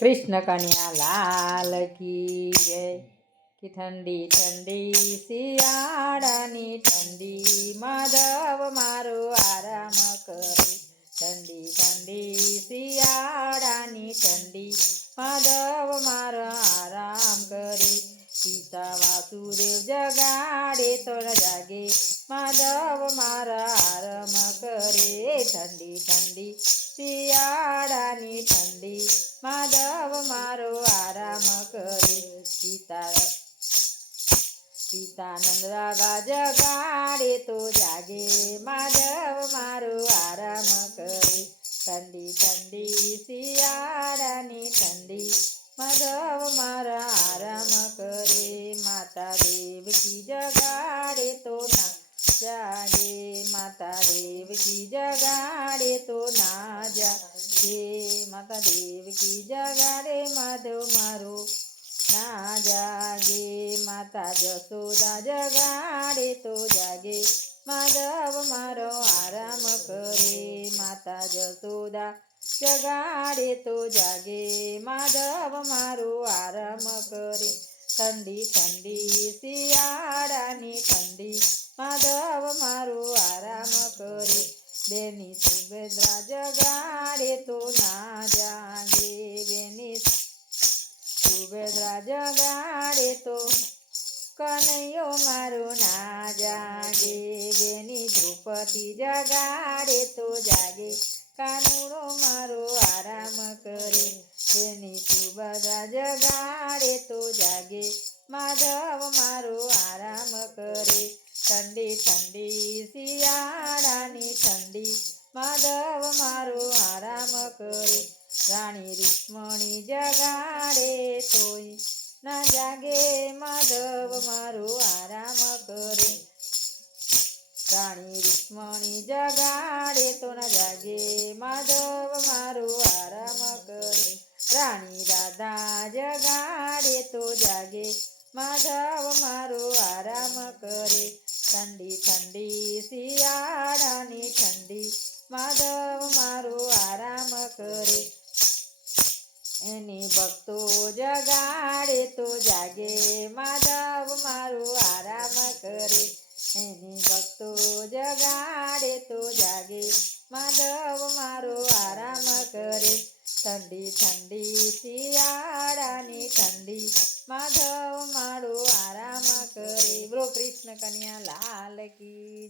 કૃષ્ણ કન્યા લાલ કી જય. કે ઠંડી ઠંડી શિયાળાની ઠંડી, માધવ મારો આરામ કરે. ઠંડી ઠંડી શિયાળાની ઠંડી, માધવ મારો આરામ કરે. પિતા વાસુદેવ જગાડે તો જાગે, માધવ મારા ઠંડી ઠંડી, શિયાળાની ઠંડી. માધવ મારો આરામ કરે. સીતા સીતાનંદ રાવા જગાડે તો જાગે. માધવ મારો આરામ કરે. ઠંડી ઠંડી, શિયાળાની ઠંડી. માધવ મારા આરામ કરે. માતા દેવકી જગાડે તો ના જાગે. માતા દેવકી જગાડે તો ના જાગે માતા દેવકી જગાડે માધવ મારો ના જાગે. માતા જસોદા જગાડે તો જાગે. માધવ મારો આરામ કરે. માતા જસોદા જગાડે તો જાગે. માધવ મારો આરામ કરે. ઠંડી ઠંડી શિયાળાની બેની સુભદ્રા જગાડે તો ના જાગે બેની સુભદ્રા જગાડે તો કનૈયો મારો ના જાગે બેની દ્રૌપદી જગાડે તો જાગે કાનુડો મારો આરામ કરે બેની સુભદ્રા જગાડે તો જાગે માધવ મારો આરામ કરે ઠંડી ઠંડી શિયાળાની ઠંડી માધવ મારો આરામ કરે રાણી રૂક્ષ્મણી જગાડે તોય ના જાગે માધવ મારો આરામ કરે રાણી રૂક્ષ્મણી જગાડે તો ના જાગે માધવ મારો આરામ કરે રાણી રાધા જગાડે તો જાગે માધવ મારો આરામ કરે ઠંડી ઠંડી શિયાળાની ઠંડી માધવ મારો આરામ કરે એની ભક્તો જગાડે તો જાગે માધવ મારો આરામ કરે એની ભક્તો જગાડે તો જાગે માધવ મારો આરામ કરે ઠંડી ઠંડી શિયાળાની ઠંડી માધવ મારો આરામ કરે બોલો કૃષ્ણ કન્યા લાલ કી